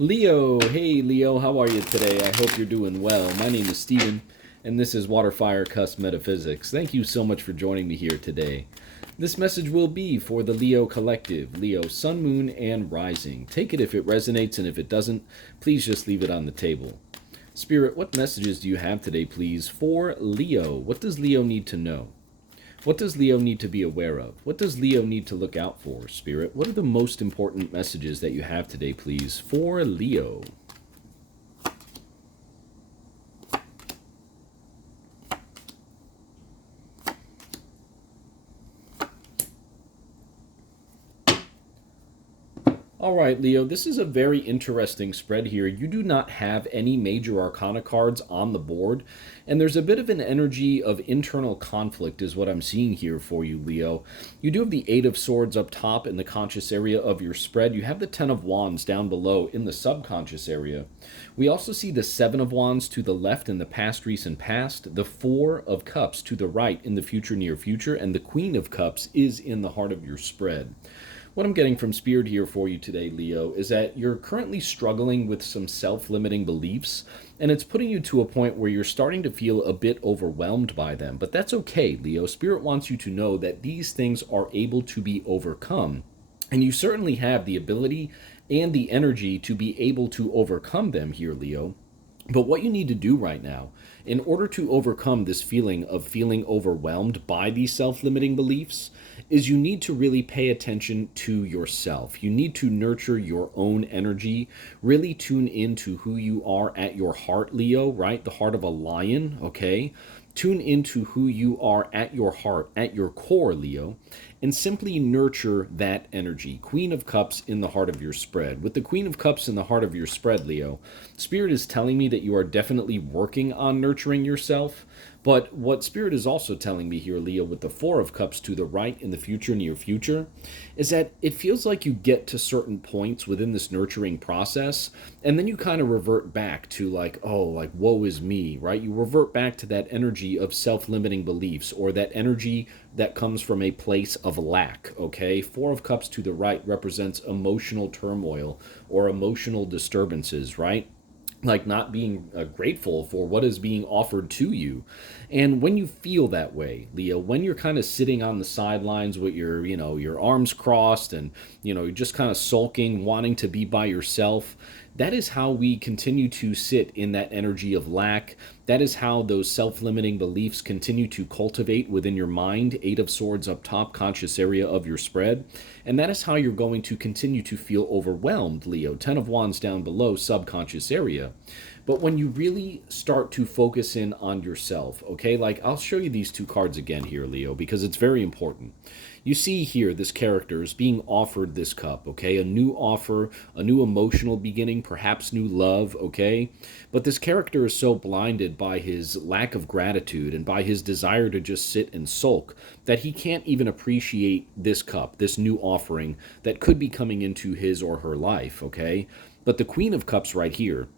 Leo, hey Leo, how are you today? I hope you're doing well. My name is Steven, and this is WaterFireCusp Metaphysics. Thank you so much for joining me here today. This message will be for the Leo Collective, Leo Sun, Moon, and Rising. Take it if it resonates, and if it doesn't, please just leave it on the table. Spirit, what messages do you have today, please, for Leo? What does Leo need to know? What does Leo need to be aware of? What does Leo need to look out for, Spirit? What are the most important messages that you have today, please, for Leo? All right, Leo, this is a very interesting spread here. You do not have any major arcana cards on the board, and there's a bit of an energy of internal conflict is what I'm seeing here for you, Leo. You do have the Eight of Swords up top in the conscious area of your spread. You have the Ten of Wands down below in the subconscious area. We also see the Seven of Wands to the left in the past, recent past, the Four of Cups to the right in the future, near future, and the Queen of Cups is in the heart of your spread. What I'm getting from Spirit here for you today, Leo, is that you're currently struggling with some self-limiting beliefs, and it's putting you to a point where you're starting to feel a bit overwhelmed by them. But that's okay, Leo. Spirit wants you to know that these things are able to be overcome, and you certainly have the ability and the energy to be able to overcome them here, Leo. But what you need to do right now, in order to overcome this feeling of feeling overwhelmed by these self-limiting beliefs, is you need to really pay attention to yourself. You need to nurture your own energy, really tune into who you are at your heart, Leo, right? The heart of a lion, okay? Tune into who you are at your heart, at your core, Leo, and simply nurture that energy. Queen of Cups in the heart of your spread. With the Queen of Cups in the heart of your spread, Leo, Spirit is telling me that you are definitely working on nurturing yourself. But what Spirit is also telling me here, Leo, with the Four of Cups to the right in the future, near future, is that it feels like you get to certain points within this nurturing process, and then you kind of revert back to like, oh, like, woe is me, right? You revert back to that energy of self-limiting beliefs, or that energy that comes from a place of lack, okay? Four of Cups to the right represents emotional turmoil or emotional disturbances, right? Like not being grateful for what is being offered to you. And when you feel that way, Leo, when you're kind of sitting on the sidelines with your, your arms crossed and, you're just kind of sulking, wanting to be by yourself, that is how we continue to sit in that energy of lack. That is how those self-limiting beliefs continue to cultivate within your mind. Eight of Swords up top, conscious area of your spread. And that is how you're going to continue to feel overwhelmed, Leo. Ten of Wands down below, subconscious area. But when you really start to focus in on yourself, okay, like I'll show you these two cards again here, Leo, because it's very important. You see here this character is being offered this cup, okay, a new offer, a new emotional beginning, perhaps new love, okay, but this character is so blinded by his lack of gratitude and by his desire to just sit and sulk that he can't even appreciate this cup, this new offering that could be coming into his or her life, okay. But the Queen of Cups right here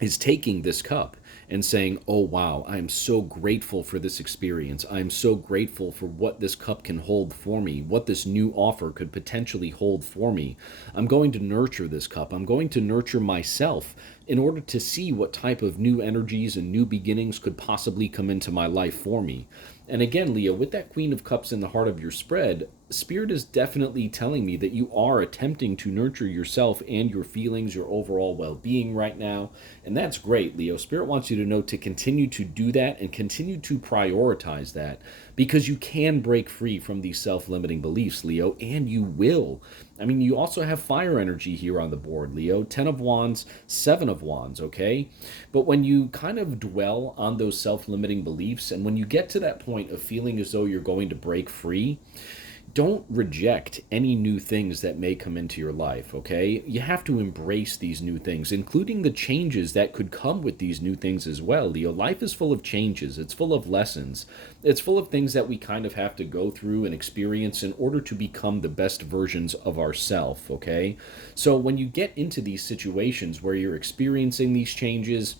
is taking this cup and saying, oh wow, I am so grateful for this experience. I am so grateful for what this cup can hold for me, what this new offer could potentially hold for me. I'm going to nurture this cup. I'm going to nurture myself in order to see what type of new energies and new beginnings could possibly come into my life for me. And again, Leo, with that Queen of Cups in the heart of your spread, Spirit is definitely telling me that you are attempting to nurture yourself and your feelings, your overall well-being right now. And that's great, Leo. Spirit wants you to know to continue to do that and continue to prioritize that, because you can break free from these self-limiting beliefs, Leo, and you will. I mean, you also have fire energy here on the board, Leo. Ten of Wands, Seven of Wands, okay? But when you kind of dwell on those self-limiting beliefs, and when you get to that point of feeling as though you're going to break free, don't reject any new things that may come into your life, okay? You have to embrace these new things, including the changes that could come with these new things as well, Leo. Life is full of changes. It's full of lessons. It's full of things that we kind of have to go through and experience in order to become the best versions of ourselves, okay? So when you get into these situations where you're experiencing these changes,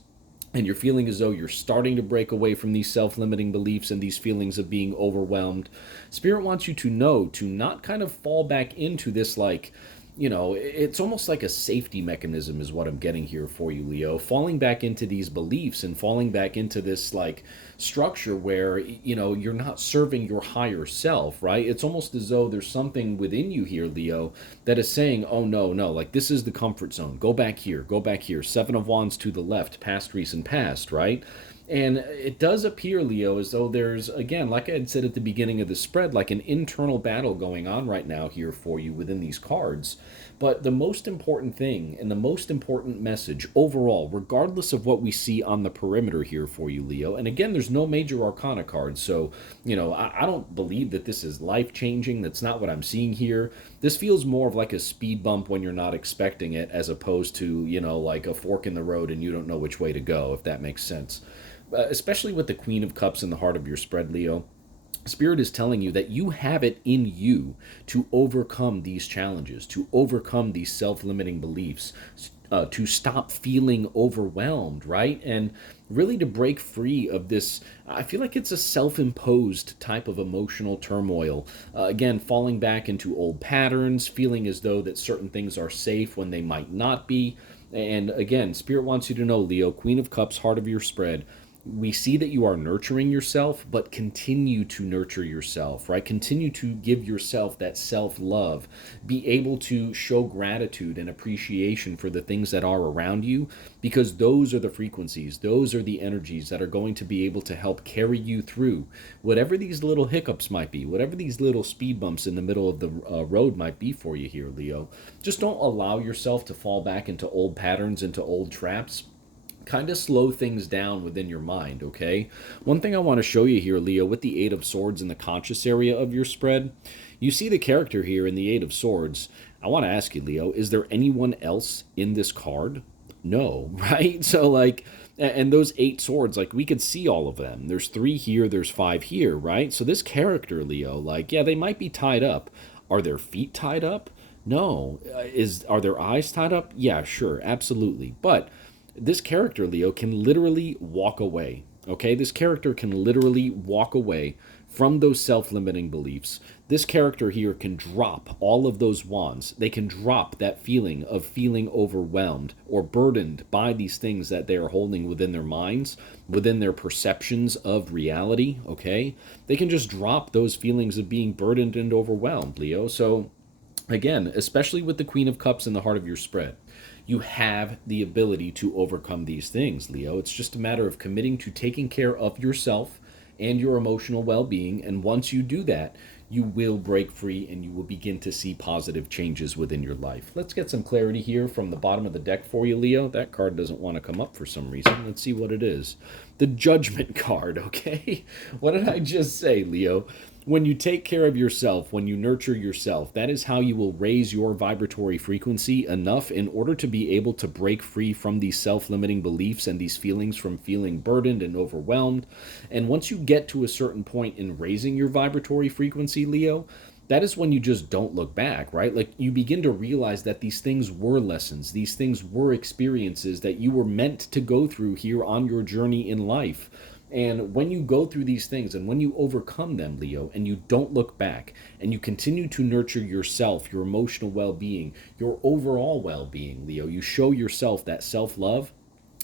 and you're feeling as though you're starting to break away from these self-limiting beliefs and these feelings of being overwhelmed, Spirit wants you to know to not kind of fall back into this like it's almost like a safety mechanism is what I'm getting here for you, Leo. Falling back into these beliefs and falling back into this like structure where, you're not serving your higher self, right? It's almost as though there's something within you here, Leo, that is saying, oh, no, no, like this is the comfort zone. Go back here, go back here. Seven of Wands to the left, past, recent, past, right? And it does appear, Leo, as though there's, again, like I had said at the beginning of the spread, like an internal battle going on right now here for you within these cards. But the most important thing and the most important message overall, regardless of what we see on the perimeter here for you, Leo, and again, there's no major arcana cards. So, I don't believe that this is life changing. That's not what I'm seeing here. This feels more of like a speed bump when you're not expecting it, as opposed to, like a fork in the road and you don't know which way to go, if that makes sense. Especially with the Queen of Cups in the heart of your spread, Leo. Spirit is telling you that you have it in you to overcome these challenges, to overcome these self limiting beliefs, to stop feeling overwhelmed, right? And really to break free of this. I feel like it's a self imposed type of emotional turmoil. Again, falling back into old patterns, feeling as though that certain things are safe when they might not be. And again, Spirit wants you to know, Leo, Queen of Cups, heart of your spread, we see that you are nurturing yourself, but continue to nurture yourself, right? Continue to give yourself that self love. Be able to show gratitude and appreciation for the things that are around you, because those are the frequencies, those are the energies that are going to be able to help carry you through whatever these little hiccups might be, whatever these little speed bumps in the middle of the road might be for you here, Leo. Just don't allow yourself to fall back into old patterns, into old traps. Kind of slow things down within your mind, okay? One thing I want to show you here, Leo, with the Eight of Swords in the conscious area of your spread, you see the character here in the Eight of Swords. I want to ask you, Leo, is there anyone else in this card? No, right? So, like, and those eight swords, like, we could see all of them. There's three here, there's five here, right? So, this character, Leo, like, yeah, they might be tied up. Are their feet tied up? No. Are their eyes tied up? Yeah, sure, absolutely. But this character, Leo, can literally walk away. Okay, this character can literally walk away from those self-limiting beliefs. This character here can drop all of those wands. They can drop that feeling of feeling overwhelmed or burdened by these things that they are holding within their minds, within their perceptions of reality. Okay, they can just drop those feelings of being burdened and overwhelmed, Leo. So again, especially with the Queen of Cups in the heart of your spread, you have the ability to overcome these things, Leo. It's just a matter of committing to taking care of yourself and your emotional well being. And once you do that, you will break free and you will begin to see positive changes within your life. Let's get some clarity here from the bottom of the deck for you, Leo. That card doesn't want to come up for some reason. Let's see what it is. The Judgment card, okay? What did I just say, Leo? When you take care of yourself, when you nurture yourself, that is how you will raise your vibratory frequency enough in order to be able to break free from these self-limiting beliefs and these feelings from feeling burdened and overwhelmed. And once you get to a certain point in raising your vibratory frequency, Leo, that is when you just don't look back, right? Like you begin to realize that these things were lessons, these things were experiences that you were meant to go through here on your journey in life. And when you go through these things and when you overcome them, Leo, and you don't look back and you continue to nurture yourself, your emotional well being, your overall well being, Leo, you show yourself that self love.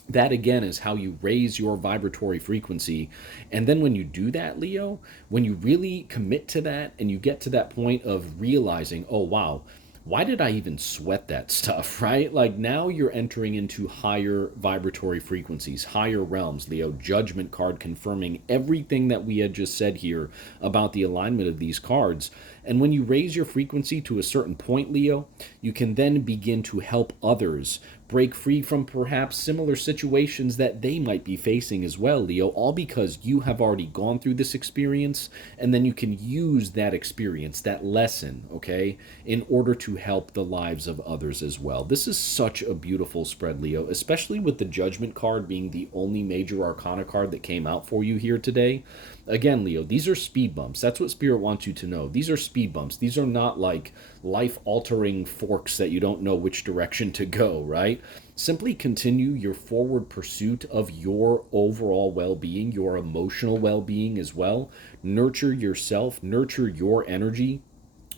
That again is how you raise your vibratory frequency. And then when you do that, Leo, when you really commit to that and you get to that point of realizing, oh, wow, why did I even sweat that stuff, right? Like now you're entering into higher vibratory frequencies, higher realms, Leo. Judgment card confirming everything that we had just said here about the alignment of these cards. And when you raise your frequency to a certain point, Leo, you can then begin to help others break free from perhaps similar situations that they might be facing as well, Leo, all because you have already gone through this experience, and then you can use that experience, that lesson, okay, in order to help the lives of others as well. This is such a beautiful spread, Leo, especially with the Judgment card being the only major arcana card that came out for you here today. Again, Leo, these are speed bumps. That's what Spirit wants you to know. These are speed bumps. These are not like life-altering forks that you don't know which direction to go, right? Simply continue your forward pursuit of your overall well-being, your emotional well-being as well. Nurture yourself, nurture your energy.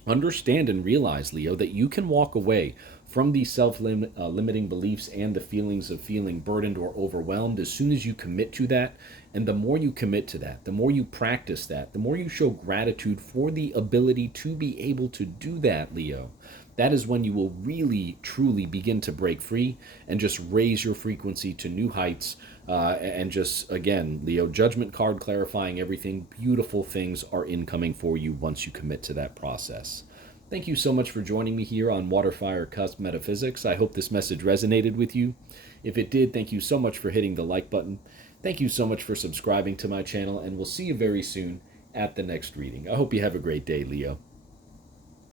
Understand and realize, Leo, that you can walk away from these self-limiting beliefs and the feelings of feeling burdened or overwhelmed as soon as you commit to that. And the more you commit to that, the more you practice that, the more you show gratitude for the ability to be able to do that, Leo. That is when you will really, truly begin to break free and just raise your frequency to new heights. And just, again, Leo, judgment card clarifying everything. Beautiful things are incoming for you once you commit to that process. Thank you so much for joining me here on Waterfire Cusp Metaphysics. I hope this message resonated with you. If it did, thank you so much for hitting the like button. Thank you so much for subscribing to my channel, and we'll see you very soon at the next reading. I hope you have a great day, Leo.